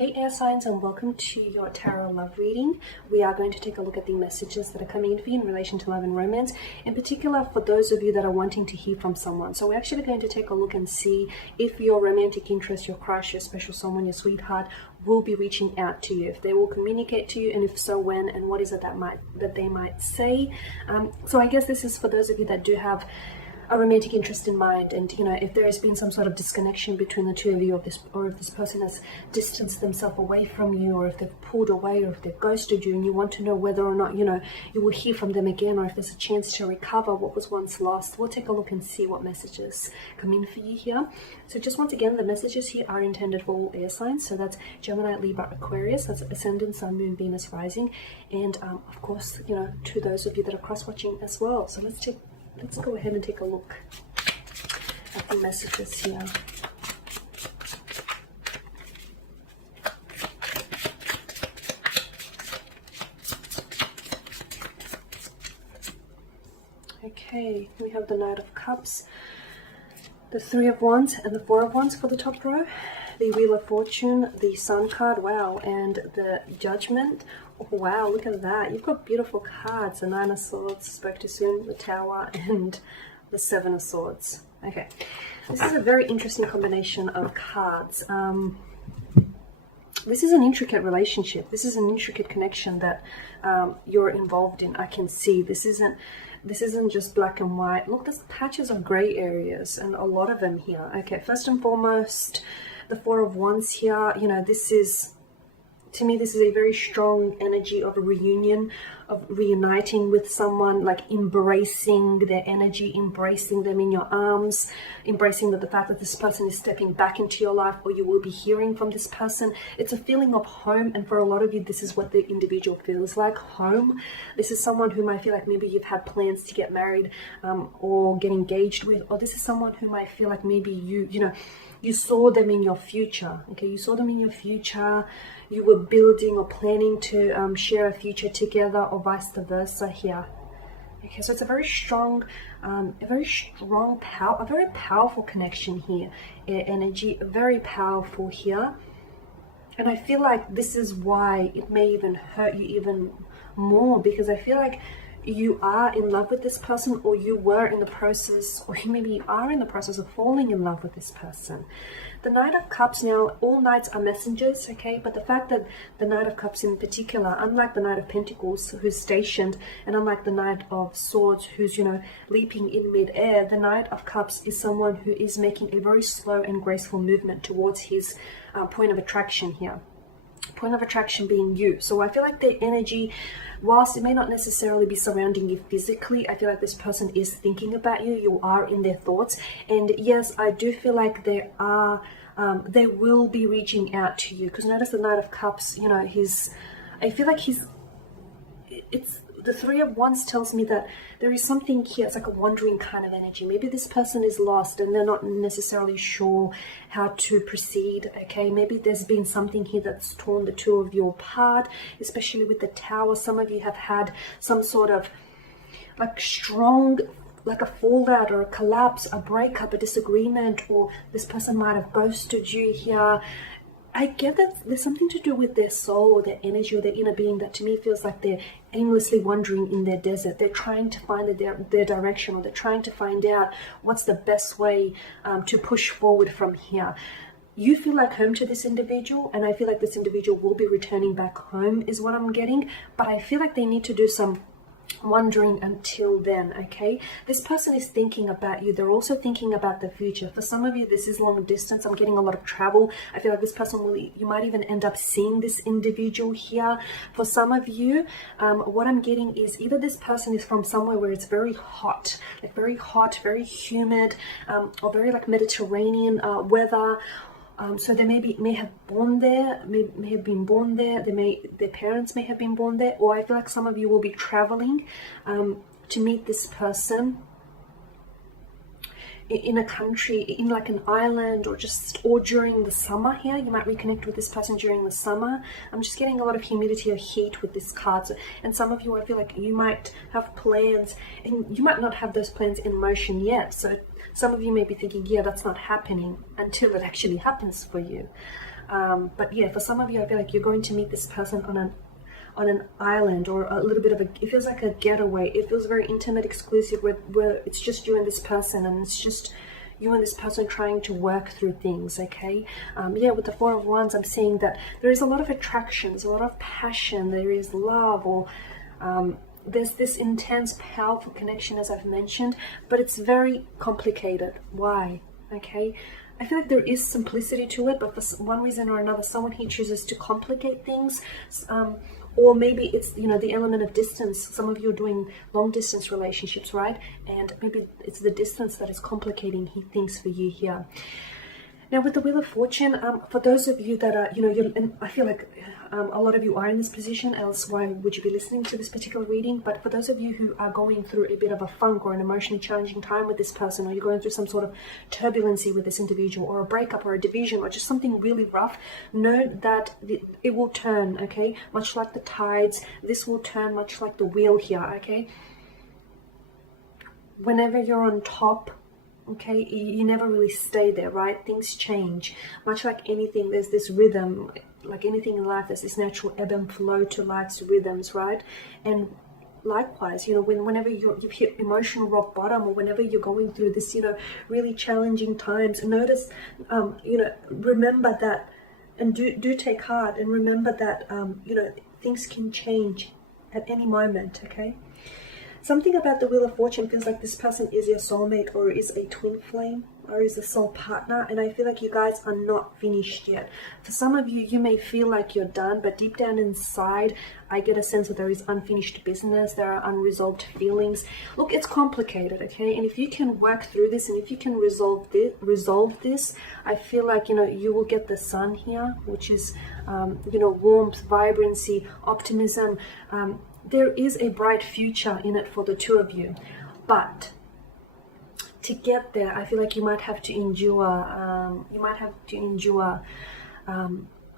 Hey air signs, and welcome to your tarot love reading. We are going to take a look at the messages that are coming in for you in relation to love and romance, in particular for those of you that are wanting to hear from someone. So we're actually going to take a look and see if your romantic interest, your crush, your special someone, your sweetheart will be reaching out to you, if they will communicate to you, and if so, when, and what is it that they might say. So I guess this is for those of you that do have a romantic interest in mind, and if there has been some sort of disconnection between the two of you, or if this person has distanced themselves away from you, or if they've pulled away, or if they've ghosted you, and you want to know whether or not you will hear from them again, or if there's a chance to recover what was once lost. We'll take a look and see what messages come in for you here. So just once again, the messages here are intended for all air signs, so that's Gemini, Libra, Aquarius, that's Ascendant, Sun, Moon, Venus, Rising, and of course to those of you that are cross-watching as well. So let's go ahead and take a look at the messages here. Okay, we have the Knight of Cups, the Three of Wands, and the Four of Wands for the top row, the Wheel of Fortune, the Sun card, wow, and the Judgment. Wow, look at that. You've got beautiful cards. The Nine of Swords, spoke too soon, the Tower, and the Seven of Swords. Okay, this is a very interesting combination of cards. This is an intricate relationship. This is an intricate connection that you're involved in. I can see this isn't just black and white. Look, there's patches of gray areas, and a lot of them here. Okay, first and foremost, the Four of Wands here, to me, this is a very strong energy of a reunion, of reuniting with someone, like embracing their energy, embracing them in your arms, embracing the fact that this person is stepping back into your life, or you will be hearing from this person. It's a feeling of home, and for a lot of you, this is what the individual feels like, home. This is someone who might feel like maybe you've had plans to get married or get engaged with, or this is someone who might feel like maybe you saw them in your future. Okay, you saw them in your future. You were building or planning to share a future together, or vice versa here. Okay, so it's a very strong, a very powerful connection here. Energy, very powerful here. And I feel like this is why it may even hurt you even more, because I feel like you are in love with this person, or you were in the process, or maybe you are in the process of falling in love with this person. The Knight of Cups, now all knights are messengers, okay, but the fact that the Knight of Cups in particular, unlike the Knight of Pentacles who's stationed, and unlike the Knight of Swords who's leaping in mid-air, the Knight of Cups is someone who is making a very slow and graceful movement towards his point of attraction here. Point of attraction being you. So I feel like the energy, whilst it may not necessarily be surrounding you physically, I feel like this person is thinking about you. You are in their thoughts, and yes, I do feel like they will be reaching out to you, because notice the Knight of Cups, I feel like it's the Three of Wands tells me that there is something here. It's like a wandering kind of energy. Maybe this person is lost and they're not necessarily sure how to proceed. Okay, maybe there's been something here that's torn the two of you apart, especially with the Tower. Some of you have had some sort of like a fallout or a collapse, a breakup, a disagreement, or this person might have ghosted you here. I get that there's something to do with their soul, or their energy, or their inner being, that to me feels like they're aimlessly wandering in their desert. They're trying to find their direction, or they're trying to find out what's the best way to push forward from here. You feel like home to this individual, and I feel like this individual will be returning back home is what I'm getting, but I feel like they need to do some wondering until then. Okay, this person is thinking about you. They're also thinking about the future. For some of you, this is long distance. I'm getting a lot of travel. I feel like this person you might even end up seeing this individual here. For some of you, what I'm getting is either this person is from somewhere where it's very hot, very humid, or very like Mediterranean weather. So they may have born there, may have been born there. Their parents may have been born there, or I feel like some of you will be traveling to meet this person in a country, in like an island, or during the summer here. You might reconnect with this person during the summer. I'm just getting a lot of humidity or heat with this card. So, and some of you, I feel like you might have plans, and you might not have those plans in motion yet. So some of you may be thinking, yeah, that's not happening, until it actually happens for you. But yeah, for some of you, I feel like you're going to meet this person on an island, or a little bit of it feels like a getaway. It feels very intimate, exclusive, where it's just you and this person, and it's just you and this person trying to work through things, okay? Yeah, with the Four of Wands, I'm seeing that there is a lot of attraction, there's a lot of passion, there is love, or there's this intense, powerful connection, as I've mentioned, but it's very complicated. Why? Okay? I feel like there is simplicity to it, but for one reason or another, someone here chooses to complicate things. Or maybe it's, you know, the element of distance. Some of you are doing long distance relationships, right? And maybe it's the distance that is complicating things for you here. Now, with the Wheel of Fortune, for those of you that are, you know, and I feel like a lot of you are in this position, else why would you be listening to this particular reading? But for those of you who are going through a bit of a funk or an emotionally challenging time with this person, or you're going through some sort of turbulency with this individual, or a breakup or a division, or just something really rough, know that it will turn, okay? Much like the tides, this will turn much like the wheel here, okay? Whenever you're on top, okay, you never really stay there, right? Things change. Much like anything, there's this rhythm. Like anything in life, there's this natural ebb and flow to life's rhythms, right? And likewise, you know, whenever you've hit emotional rock bottom, or whenever you're going through this, you know, really challenging times, notice, you know, remember that, and do take heart, and remember that, you know, things can change at any moment, okay? Something about the Wheel of Fortune feels like this person is your soulmate, or is a twin flame, or is a soul partner, and I feel like you guys are not finished yet. For some of you, you may feel like you're done, but deep down inside, I get a sense that there is unfinished business, there are unresolved feelings. Look, it's complicated, okay? And if you can work through this, and if you can resolve this, I feel like, you know, you will get the Sun here, which is, you know, warmth, vibrancy, optimism. There is a bright future in it for the two of you, but to get there, I feel like you might have to endure.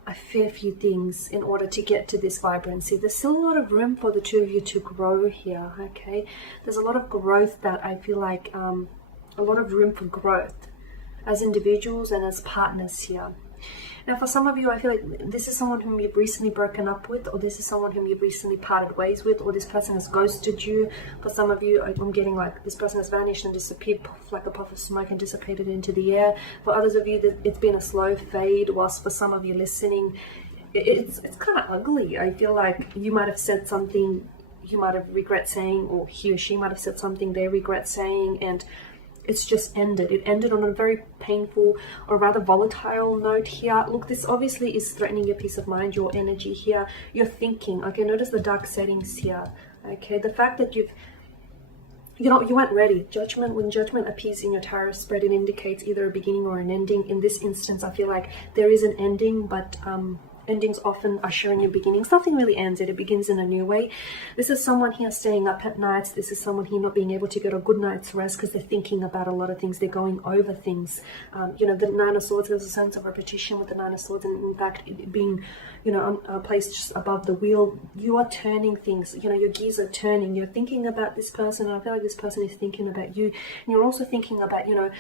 A fair few things in order to get to this vibrancy. There's still a lot of room for the two of you to grow here. Okay, there's a lot of growth that I feel like a lot of room for growth as individuals and as partners here. Now, for some of you, I feel like this is someone whom you've recently broken up with, or this is someone whom you've recently parted ways with, or this person has ghosted you. For some of you, I'm getting like this person has vanished and disappeared like a puff of smoke and dissipated into the air. For others of you, it's been a slow fade, whilst for some of you listening, it's kind of ugly. I feel like you might have said something you might have regret saying, or he or she might have said something they regret saying, and it's just ended. It ended on a very painful, or rather volatile note here. Look, this obviously is threatening your peace of mind, your energy here, your thinking. Okay, notice the dark settings here. Okay, the fact that you weren't ready. Judgment, when judgment appears in your tarot spread, it indicates either a beginning or an ending. In this instance, I feel like there is an ending, but endings often are showing you beginnings. Nothing really ends it begins in a new way. This is someone here staying up at nights. This is someone here not being able to get a good night's rest because they're thinking about a lot of things. They're going over things. You know, the Nine of Swords, there's a sense of repetition with the Nine of Swords, and in fact it being, you know, placed just above the wheel. You are turning things, you know, your gears are turning. You're thinking about this person, and I feel like this person is thinking about you, and you're also thinking about, you know,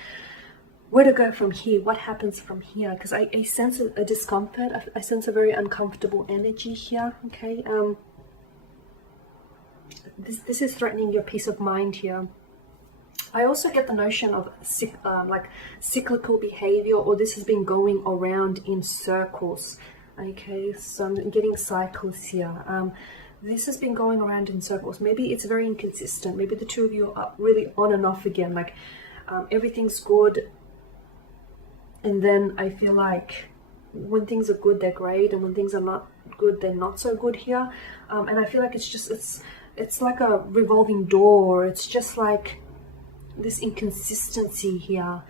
where to go from here, what happens from here, because I sense a discomfort, I sense a very uncomfortable energy here, okay? This is threatening your peace of mind here. I also get the notion of like cyclical behavior, or this has been going around in circles, okay? So I'm getting cycles here. This has been going around in circles. Maybe it's very inconsistent. Maybe the two of you are really on and off again, like everything's good, and then I feel like when things are good, they're great, and when things are not good, they're not so good here. And I feel like it's like a revolving door. It's just like this inconsistency here.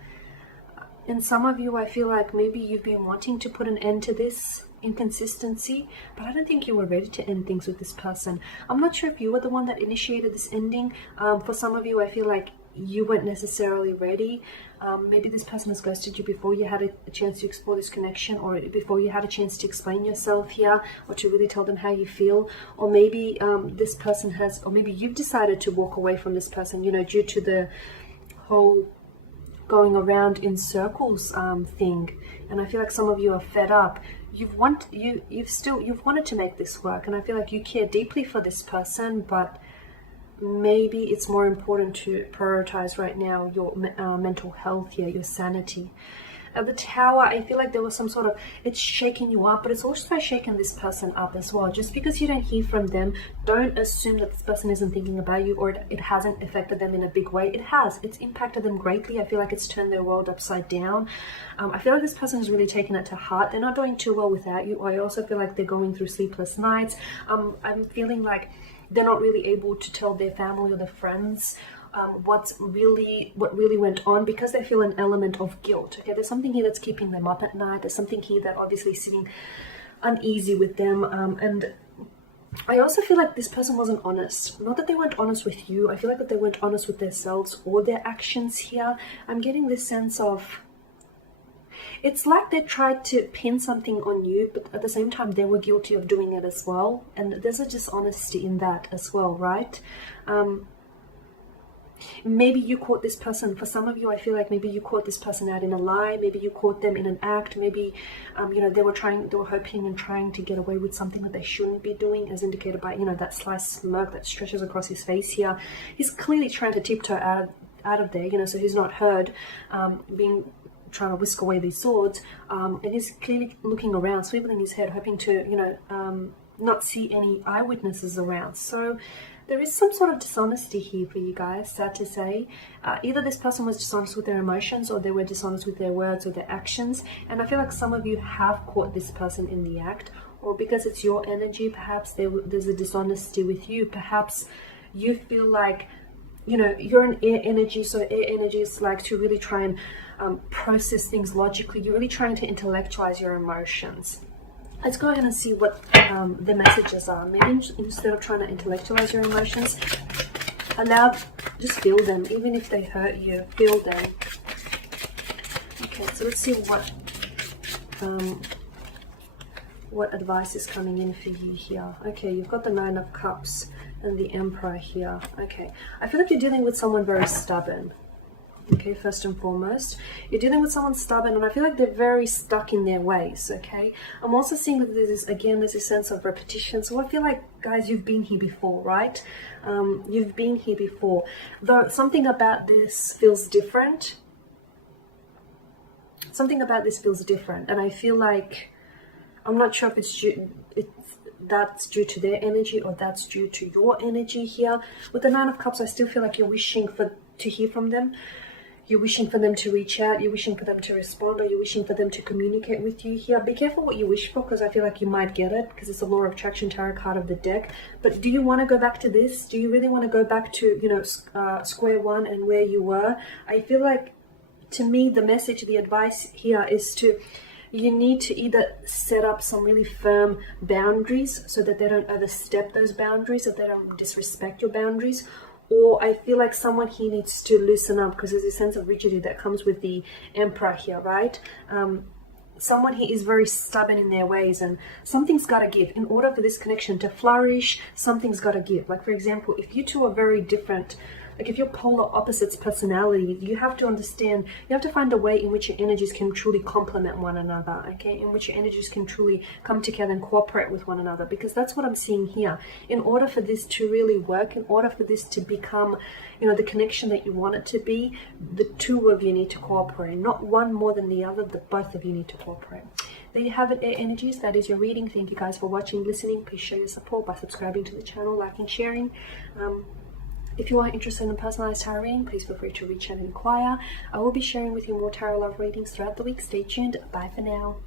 And some of you, I feel like maybe you've been wanting to put an end to this inconsistency, but I don't think you were ready to end things with this person. I'm not sure if you were the one that initiated this ending. For some of you, I feel like you weren't necessarily ready. Maybe this person has ghosted you before you had a chance to explore this connection, or before you had a chance to explain yourself here, or to really tell them how you feel. Or maybe this person has, or maybe you've decided to walk away from this person, you know, due to the whole going around in circles thing, and I feel like some of you are fed up. You've wanted to make this work, and I feel like you care deeply for this person, but maybe it's more important to prioritize right now your mental health here, your sanity. At the Tower, I feel like there was some sort of, it's shaking you up, but it's also shaking this person up as well. Just because you don't hear from them, don't assume that this person isn't thinking about you, or it hasn't affected them in a big way. It has. It's impacted them greatly. I feel like it's turned their world upside down. I feel like this person is really taking it to heart. They're not doing too well without you. I also feel like they're going through sleepless nights. I'm feeling like they're not really able to tell their family or their friends what really went on, because they feel an element of guilt. Okay, there's something here that's keeping them up at night. There's something here that obviously is sitting uneasy with them, and I also feel like this person wasn't honest. Not that they weren't honest with you. I feel like that they weren't honest with themselves or their actions here. I'm getting this sense of, it's like they tried to pin something on you, but at the same time they were guilty of doing it as well, and there's a dishonesty in that as well, right? Maybe you caught this person, for some of you, I feel like maybe you caught this person out in a lie. Maybe you caught them in an act. Maybe, they were hoping and trying to get away with something that they shouldn't be doing, as indicated by, that sly smirk that stretches across his face here. He's clearly trying to tiptoe out of there, so he's not heard, trying to whisk away these swords, and he's clearly looking around, swiveling his head, hoping to, not see any eyewitnesses around. So there is some sort of dishonesty here for you guys, sad to say. Either this person was dishonest with their emotions, or they were dishonest with their words or their actions. And I feel like some of you have caught this person in the act, or because it's your energy, perhaps there's a dishonesty with you. Perhaps you feel like, you're an air energy, so air energy is like to really try and process things logically. You're really trying to intellectualize your emotions. Let's go ahead and see what the messages are. Maybe instead of trying to intellectualize your emotions, just feel them. Even if they hurt you, feel them. Okay, so let's see what advice is coming in for you here. Okay, you've got the Nine of Cups and the Emperor here. Okay, I feel like you're dealing with someone very stubborn. Okay, first and foremost, you're dealing with someone stubborn, and I feel like they're very stuck in their ways. Okay, I'm also seeing that there's a sense of repetition. So I feel like, guys, you've been here before, right? You've been here before, though something about this feels different. Something about this feels different, and I feel like, I'm not sure if that's due to their energy or that's due to your energy here. With the Nine of Cups, I still feel like you're wishing to hear from them. You're wishing for them to reach out. You're wishing for them to respond, or you're wishing for them to communicate with you here. Be careful what you wish for, because I feel like you might get it, because it's a Law of Attraction tarot card of the deck. But do you want to go back to this? Do you really want to go back to, square one and where you were? I feel like, to me, the message, the advice here is you need to either set up some really firm boundaries so that they don't overstep those boundaries, so they don't disrespect your boundaries. Or I feel like someone here needs to loosen up, because there's a sense of rigidity that comes with the Emperor here, right? Someone here is very stubborn in their ways, and something's got to give. In order for this connection to flourish, something's got to give. Like, for example, if you two are very different, like if you're polar opposites personality, you have to understand, you have to find a way in which your energies can truly complement one another, okay? In which your energies can truly come together and cooperate with one another, because that's what I'm seeing here. In order for this to really work, in order for this to become, the connection that you want it to be, the two of you need to cooperate. Not one more than the other, the both of you need to cooperate. There you have it, air energies. That is your reading. Thank you guys for watching, listening. Please show your support by subscribing to the channel, liking, sharing. If you are interested in personalized tarot reading, please feel free to reach out and inquire. I will be sharing with you more tarot love readings throughout the week. Stay tuned. Bye for now.